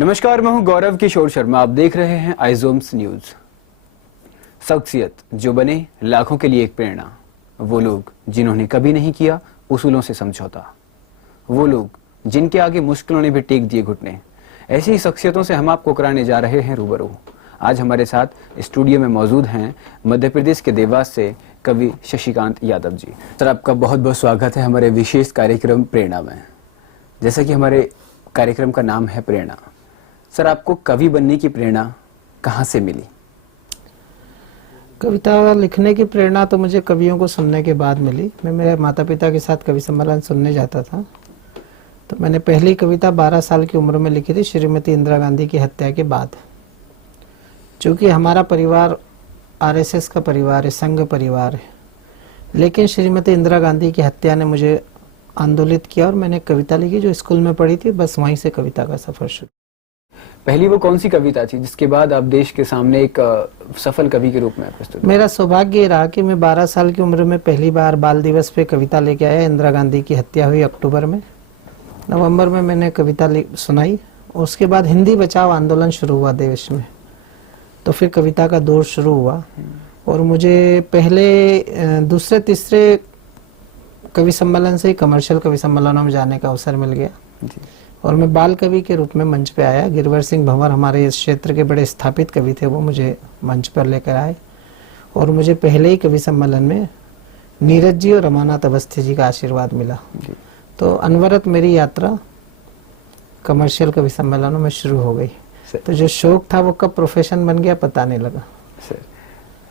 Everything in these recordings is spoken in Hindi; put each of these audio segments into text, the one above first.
नमस्कार, मैं हूं गौरव किशोर शर्मा। आप देख रहे हैं आइज़ोम्स न्यूज। शख्सियत जो बने लाखों के लिए एक प्रेरणा, वो लोग जिन्होंने कभी नहीं किया उसूलों से समझौता, वो लोग जिनके आगे मुश्किलों ने भी टेक दिए घुटने। ऐसी ही शख्सियतों से हम आपको कराने जा रहे हैं रूबरू। आज हमारे साथ स्टूडियो में मौजूद हैं मध्य प्रदेश के देवास से कवि शशिकांत यादव जी। सर, आपका बहुत बहुत स्वागत है हमारे विशेष कार्यक्रम प्रेरणा में। जैसा कि हमारे कार्यक्रम का नाम है प्रेरणा, सर आपको कवि बनने की प्रेरणा कहाँ से मिली? कविता लिखने की प्रेरणा तो मुझे कवियों को सुनने के बाद मिली। मैं मेरे माता पिता के साथ कवि सम्मेलन सुनने जाता था, तो मैंने पहली कविता 12 साल की उम्र में लिखी थी, श्रीमती इंदिरा गांधी की हत्या के बाद। चूँकि हमारा परिवार आरएसएस का परिवार है, संघ परिवार है, लेकिन श्रीमती इंदिरा गांधी की हत्या ने मुझे आंदोलित किया और मैंने कविता लिखी जो स्कूल में पढ़ी थी। बस वहीं से कविता का सफर शुरू। पहली वो कौन सी कविता थी जिसके बाद आप देश के सामने एक सफल कवि के रूप में प्रस्तुत? मेरा सौभाग्य ये रहा कि मैं 12 साल की उम्र में पहली बार बाल दिवस पे कविता लेके आया। इंदिरा गांधी की हत्या हुई अक्टूबर में, नवंबर में मैंने कविता सुनाई। उसके बाद हिंदी बचाओ आंदोलन शुरू हुआ देश में, तो फिर कविता का दौर शुरू हुआ और मुझे पहले दूसरे तीसरे कवि सम्मेलन से ही कमर्शियल कवि सम्मेलनों में जाने का अवसर मिल गया और मैं बाल कवि के रूप में मंच पे आया। गिरवर सिंह भंवर हमारे इस क्षेत्र के बड़े स्थापित कवि थे, वो मुझे मंच पर लेकर आए और मुझे पहले ही कवि सम्मेलन में नीरज जी और रमानाथ अवस्थी जी का आशीर्वाद मिला। तो अनवरत मेरी यात्रा कमर्शियल कवि सम्मेलनों में शुरू हो गई। तो जो शौक था वो कब प्रोफेशन बन गया पता नहीं लगा।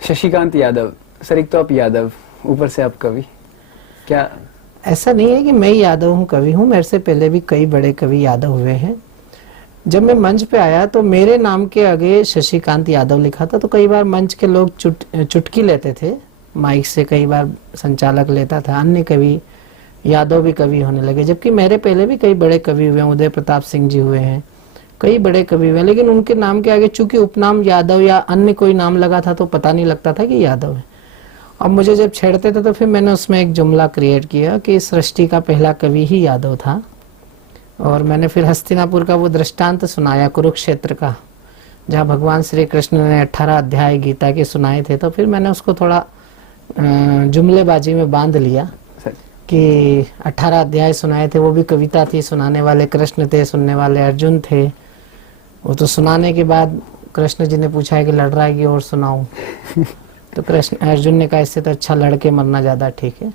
शशिकांत यादव, सर एक तो आप यादव, ऊपर से आप कवि, क्या ऐसा नहीं है कि मैं यादव हूँ कवि हूँ, मेरे से पहले भी कई बड़े कवि यादव हुए हैं। जब मैं मंच पे आया तो मेरे नाम के आगे शशिकांत यादव लिखा था, तो कई बार मंच के लोग चुटकी लेते थे माइक से, कई बार संचालक लेता था, अन्य कवि यादव भी कवि होने लगे। जबकि मेरे पहले भी कई बड़े कवि हुए हैं, उदय प्रताप सिंह जी हुए हैं, कई बड़े कवि हुए, लेकिन उनके नाम के आगे चूंकि उपनाम यादव या अन्य कोई नाम लगा था तो पता नहीं लगता था कि यादव है। अब मुझे जब छेड़ते थे तो फिर मैंने उसमें एक जुमला क्रिएट किया कि सृष्टि का पहला कवि ही यादव था। और मैंने फिर हस्तिनापुर का वो दृष्टांत सुनाया कुरुक्षेत्र का, जहाँ भगवान श्री कृष्ण ने 18 अध्याय गीता के सुनाए थे। तो फिर मैंने उसको थोड़ा जुमलेबाजी में बांध लिया कि 18 अध्याय सुनाए थे, वो भी कविता थी, सुनाने वाले कृष्ण थे, सुनने वाले अर्जुन थे। वो तो सुनाने के बाद कृष्ण जी ने पूछा है कि लड़ रहा है कि और सुनाऊं? तो कृष्ण अर्जुन ने कहा इससे तो अच्छा लड़के मरना ज्यादा ठीक है।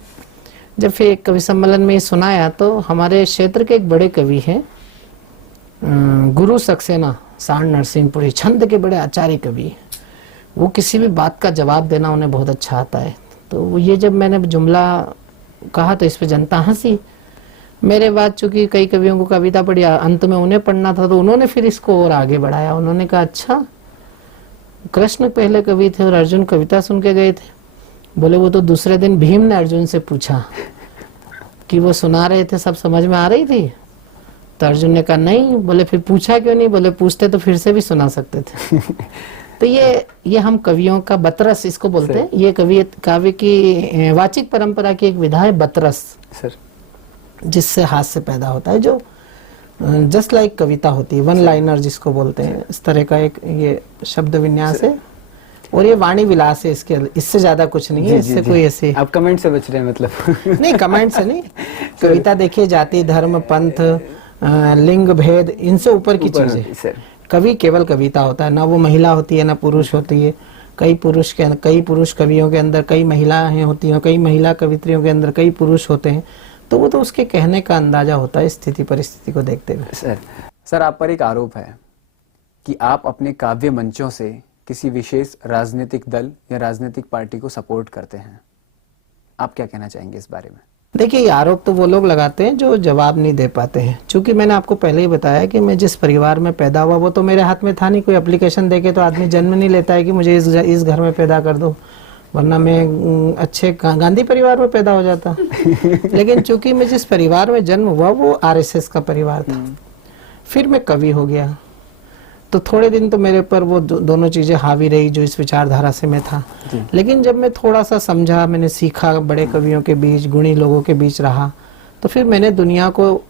जब फिर एक कवि सम्मेलन में सुनाया तो हमारे क्षेत्र के एक बड़े कवि हैं गुरु सक्सेना, सांड नरसिंहपुरी, छंद के बड़े आचार्य कवि, वो किसी भी बात का जवाब देना उन्हें बहुत अच्छा आता है। तो ये जब मैंने जुमला कहा तो इस पे जनता हंसी। मेरे बाद चूंकि कई कवियों को कविता पढ़ी, अंत में उन्हें पढ़ना था, तो उन्होंने फिर इसको और आगे बढ़ाया। उन्होंने कहा अच्छा कृष्ण पहले कवि थे और अर्जुन कविता सुन के गए थे? बोले वो तो दूसरे दिन भीम ने अर्जुन से पूछा कि वो सुना रहे थे, सब समझ में आ रही थी? तो अर्जुन ने कहा नहीं। बोले फिर पूछा क्यों नहीं? बोले पूछते तो फिर से भी सुना सकते थे। तो ये हम कवियों का बतरस इसको बोलते हैं। ये काव्य की वाचिक परंपरा की एक विधा है बतरस, जिससे हास्य पैदा होता है, जो जस्ट लाइक कविता होती है, वन लाइनर जिसको बोलते हैं, इस तरह का एक ये शब्द विन्यास है और ये वाणी विलास है। इससे ज्यादा कुछ नहीं है। इससे कोई ऐसे आप कमेंट से बच रहे हैं मतलब? नहीं, कमेंट से नहीं। कविता देखिए जाति धर्म पंथ लिंग भेद, इनसे ऊपर की चीजें। कवि केवल कविता होता है, ना वो महिला होती है ना पुरुष होती है। कई पुरुष कवियों के अंदर कई महिलाएं होती हैं, कई महिला कवित्रियों के अंदर कई पुरुष होते हैं। तो वो तो उसके कहने का अंदाजा होता है स्थिति परिस्थिति को देखते हुए। सर आप पर एक आरोप है कि आप अपने काव्य मंचों से किसी विशेष राजनीतिक दल या राजनीतिक पार्टी को सपोर्ट करते हैं। आप क्या कहना चाहेंगे इस बारे में? देखिए, ये आरोप तो वो लोग लगाते हैं जो जवाब नहीं दे पाते हैं। चूंकि मैंने आपको पहले ही बताया कि मैं जिस परिवार में पैदा हुआ वो तो मेरे हाथ में था नहीं। कोई एप्लीकेशन देके तो आदमी जन्म नहीं लेता है कि मुझे इस घर में पैदा कर दो, वरना मैं अच्छे गांधी परिवार में पैदा हो जाता। लेकिन चूंकि मैं जिस परिवार में जन्म हुआ वो आरएसएस का परिवार था, फिर मैं कवि हो गया। तो थोड़े दिन तो मेरे पर वो दोनों चीजें हावी रही जो इस विचारधारा से मैं था। लेकिन जब मैं थोड़ा सा समझा, मैंने सीखा, बड़े कवियों के बीच, गुणी लोगों के बीच रहा, तो फिर मैंने दुनिया को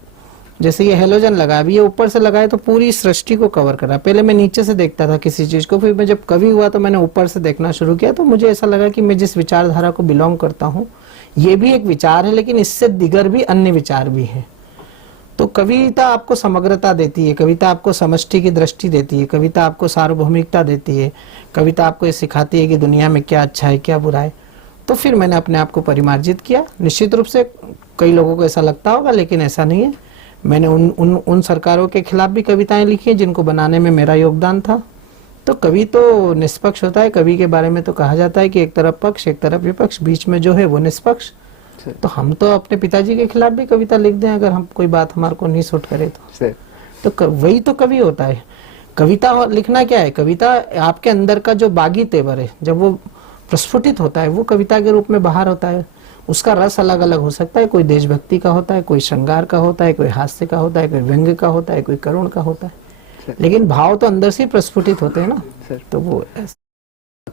जैसे ये हेलोजन लगा, अभी ये ऊपर से लगाए तो पूरी सृष्टि को कवर करा। पहले मैं नीचे से देखता था किसी चीज को, फिर मैं जब कवि हुआ तो मैंने ऊपर से देखना शुरू किया। तो मुझे ऐसा लगा कि मैं जिस विचारधारा को बिलोंग करता हूँ ये भी एक विचार है, लेकिन इससे दिगर भी अन्य विचार भी हैं। तो कविता आपको समग्रता देती है, कविता आपको समष्टि की दृष्टि देती है, कविता आपको सार्वभौमिकता देती है, कविता आपको ये सिखाती है कि दुनिया में क्या अच्छा है क्या बुरा है। तो फिर मैंने अपने आप को परिमार्जित किया। निश्चित रूप से कई लोगों को ऐसा लगता होगा, लेकिन ऐसा नहीं है। मैंने उन सरकारों के खिलाफ भी कविताएं लिखी हैं जिनको बनाने में मेरा योगदान था। तो कवि तो निष्पक्ष होता है। कवि के बारे में तो कहा जाता है कि एक तरफ पक्ष एक तरफ विपक्ष, बीच में जो है वो निष्पक्ष। तो हम तो अपने पिताजी के खिलाफ भी कविता लिख दें अगर हम कोई बात हमारे को नहीं सूट करे तो वही तो कवि होता है। कविता लिखना क्या है? कविता आपके अंदर का जो बागी तेवर है जब वो प्रस्फुटित होता है वो कविता के रूप में बाहर होता है। उसका रस अलग अलग हो सकता है, कोई देशभक्ति का होता है, कोई श्रृंगार का होता है, कोई हास्य का होता है, कोई व्यंग्य का होता है, कोई करुण का होता है, लेकिन भाव तो अंदर से प्रस्फुटित होते हैं ना। तो वो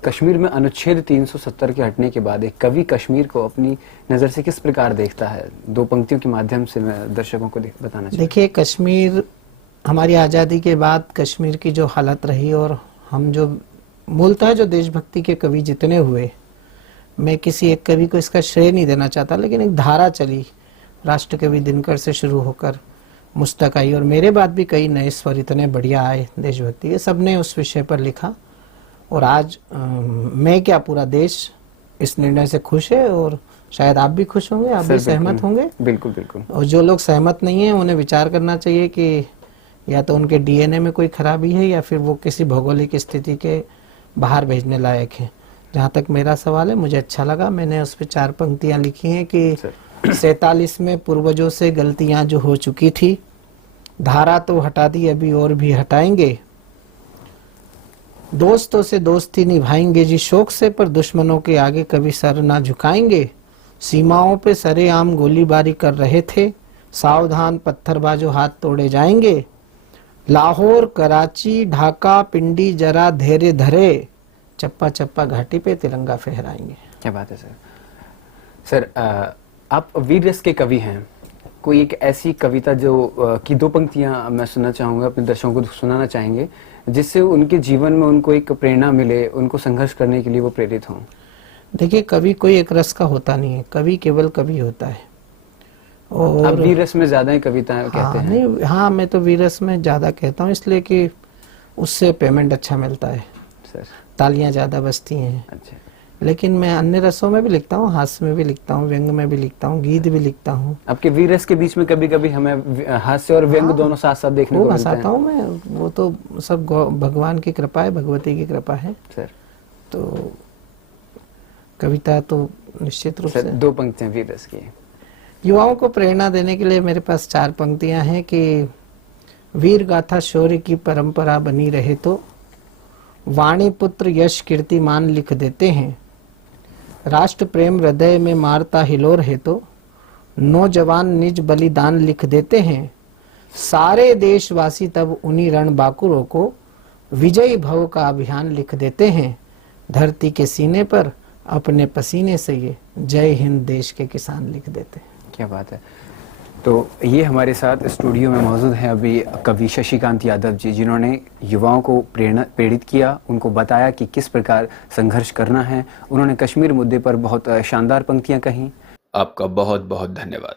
कश्मीर में अनुच्छेद 370 के हटने के बाद एक कवि कश्मीर को अपनी नजर से किस प्रकार देखता है? दो पंक्तियों के माध्यम से मैं दर्शकों को बताना चाहूँ। देखिए, कश्मीर हमारी आज़ादी के बाद कश्मीर की जो हालत रही, और हम जो मूलतः जो देशभक्ति के कवि जितने हुए, मैं किसी एक कवि को इसका श्रेय नहीं देना चाहता, लेकिन एक धारा चली राष्ट्र कवि दिनकर से शुरू होकर मुस्तक आई, और मेरे बाद भी कई नए स्वर इतने बढ़िया आए देशभक्ति के, सबने उस विषय पर लिखा। और आज मैं क्या पूरा देश इस निर्णय से खुश है, और शायद आप भी खुश होंगे, आप भी सहमत होंगे। बिल्कुल बिल्कुल। और जो लोग सहमत नहीं है उन्हें विचार करना चाहिए कि या तो उनके डीएनए में कोई खराबी है या फिर वो किसी भौगोलिक स्थिति के बाहर भेजने लायक है। जहाँ तक मेरा सवाल है, मुझे अच्छा लगा। मैंने उस पर 4 पंक्तियां लिखी हैं कि 47 में पूर्वजों से गलतियां जो हो चुकी थी, धारा तो हटा दी अभी और भी हटाएंगे, दोस्तों से दोस्ती निभाएंगे जी शौक से, पर दुश्मनों के आगे कभी सर ना झुकाएंगे। सीमाओं पे सरेआम गोलीबारी कर रहे थे, सावधान पत्थरबाजो हाथ तोड़े जाएंगे। लाहौर कराची ढाका पिंडी जरा धैर्य धरे, चप्पा चप्पा घाटी पे तिरंगा फहराएंगे। क्या बात है सर। सर आप वीर रस के कवि हैं, कोई एक ऐसी कविता जो की 2 पंक्तियां मैं सुनना चाहूंगा, अपने दर्शकों को सुनाना चाहेंगे, जिससे उनके जीवन में उनको एक प्रेरणा मिले, उनको संघर्ष करने के लिए वो प्रेरित हों? देखिए, कवि कोई एक रस का होता नहीं है, कवि केवल कवि होता है। और आप वीर रस में ज्यादा ही कविता कहते हैं? नहीं, हाँ, मैं तो वीर रस में ज्यादा कहता हूँ, इसलिए कि उससे पेमेंट अच्छा मिलता है सर, तालियां ज्यादा बजती हैं। अच्छा। लेकिन मैं अन्य रसों में भी लिखता हूँ, हास्य में भी लिखता हूँ, व्यंग में भी लिखता हूँ, गीत भी लिखता हूँ। आपके वीर रस के बीच में कभी कभी हमें हास्य और व्यंग दोनों साथ साथ देखने को मिलते हैं। हंसाता हूँ मैं, वो तो सब भगवान की कृपा है, भगवती की कृपा है सर। तो कविता तो निश्चित रूप से 2 पंक्तियां वीर रस की। युवाओं को प्रेरणा देने के लिए मेरे पास 4 पंक्तियां हैं कि वीर गाथा शौर्य की परंपरा बनी रहे तो, वाणी पुत्र यश कीर्तिमान लिख देते हैं, राष्ट्र प्रेम हृदय में मारता हिलोर है तो, नौजवान निज बलिदान लिख देते हैं, सारे देशवासी तब उन्हीं रण बाकुरों को विजयी भव का अभियान लिख देते हैं, धरती के सीने पर अपने पसीने से ये जय हिंद देश के किसान लिख देते हैं। क्या बात है। तो ये हमारे साथ स्टूडियो में मौजूद हैं अभी कवि शशिकांत यादव जी, जिन्होंने युवाओं को प्रेरित किया, उनको बताया कि किस प्रकार संघर्ष करना है। उन्होंने कश्मीर मुद्दे पर बहुत शानदार पंक्तियां कहीं। आपका बहुत बहुत धन्यवाद।